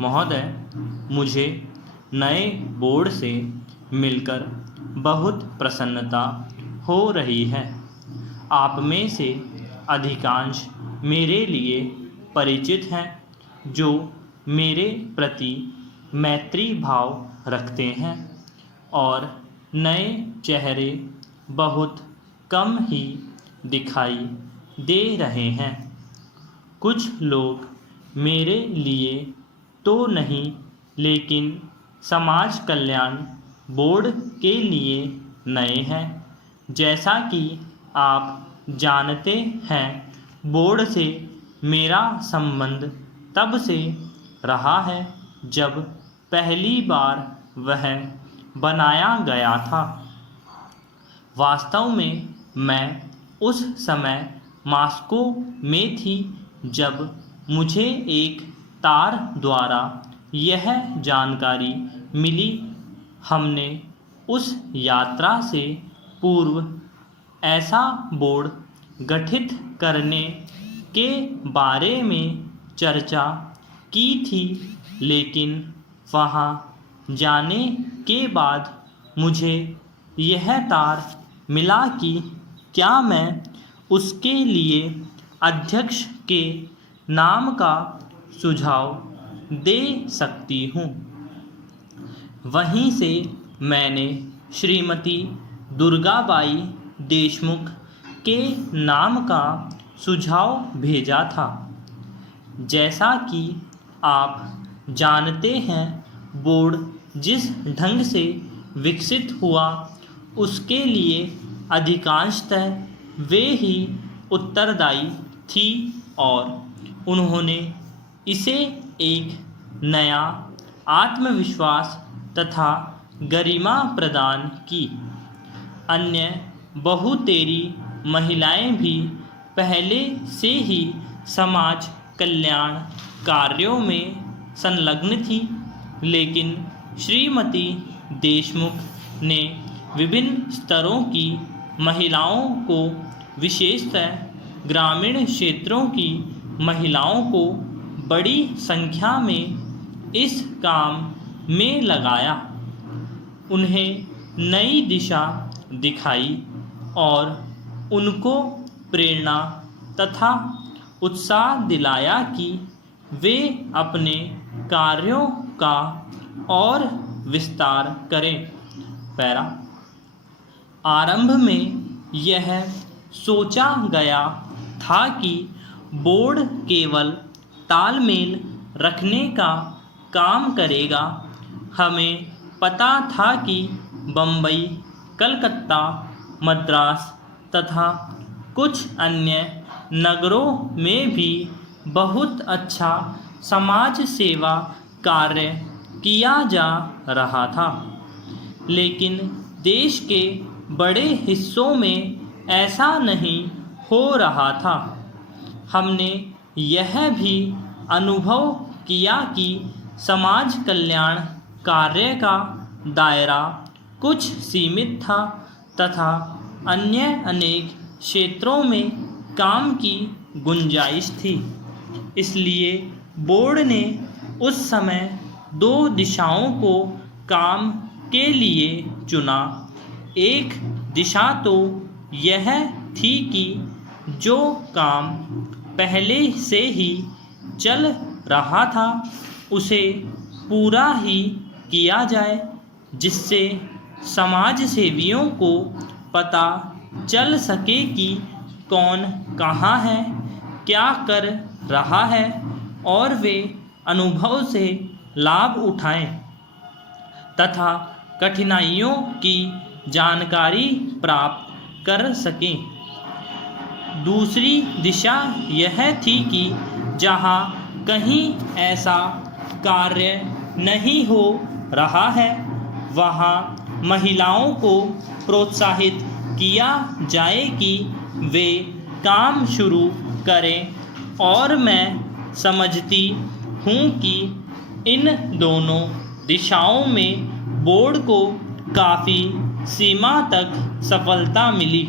महोदय, मुझे नए बोर्ड से मिलकर बहुत प्रसन्नता हो रही है। आप में से अधिकांश मेरे लिए परिचित हैं, जो मेरे प्रति मैत्री भाव रखते हैं, और नए चेहरे बहुत कम ही दिखाई दे रहे हैं। कुछ लोग मेरे लिए तो नहीं, लेकिन समाज कल्याण बोर्ड के लिए नए हैं। जैसा कि आप जानते हैं, बोर्ड से मेरा संबंध तब से रहा है जब पहली बार वह बनाया गया था। वास्तव में मैं उस समय मॉस्को में थी जब मुझे एक तार द्वारा यह जानकारी मिली। हमने उस यात्रा से पूर्व ऐसा बोर्ड गठित करने के बारे में चर्चा की थी, लेकिन वहाँ जाने के बाद मुझे यह तार मिला कि क्या मैं उसके लिए अध्यक्ष के नाम का सुझाव दे सकती हूँ। वहीं से मैंने श्रीमती दुर्गाबाई देशमुख के नाम का सुझाव भेजा था। जैसा कि आप जानते हैं, बोर्ड जिस ढंग से विकसित हुआ, उसके लिए अधिकांशतः वे ही उत्तरदायी थी, और उन्होंने इसे एक नया आत्मविश्वास तथा गरिमा प्रदान की। अन्य बहुतेरी महिलाएं भी पहले से ही समाज कल्याण कार्यों में संलग्न थी, लेकिन श्रीमती देशमुख ने विभिन्न स्तरों की महिलाओं को, विशेषतः ग्रामीण क्षेत्रों की महिलाओं को बड़ी संख्या में इस काम में लगाया, उन्हें नई दिशा दिखाई और उनको प्रेरणा तथा उत्साह दिलाया कि वे अपने कार्यों का और विस्तार करें। पैरा। आरंभ में यह सोचा गया था कि बोर्ड केवल तालमेल रखने का काम करेगा। हमें पता था कि बम्बई, कलकत्ता, मद्रास तथा कुछ अन्य नगरों में भी बहुत अच्छा समाज सेवा कार्य किया जा रहा था, लेकिन देश के बड़े हिस्सों में ऐसा नहीं हो रहा था। हमने यह भी अनुभव किया कि समाज कल्याण कार्य का दायरा कुछ सीमित था तथा अन्य अनेक क्षेत्रों में काम की गुंजाइश थी। इसलिए बोर्ड ने उस समय दो दिशाओं को काम के लिए चुना। एक दिशा तो यह थी कि जो काम पहले से ही चल रहा था उसे पूरा ही किया जाए, जिससे समाज सेवियों को पता चल सके कि कौन कहाँ है, क्या कर रहा है, और वे अनुभव से लाभ उठाएं तथा कठिनाइयों की जानकारी प्राप्त कर सकें। दूसरी दिशा यह थी कि जहाँ कहीं ऐसा कार्य नहीं हो रहा है, वहाँ महिलाओं को प्रोत्साहित किया जाए कि वे काम शुरू करें, और मैं समझती हूँ कि इन दोनों दिशाओं में बोर्ड को काफ़ी सीमा तक सफलता मिली।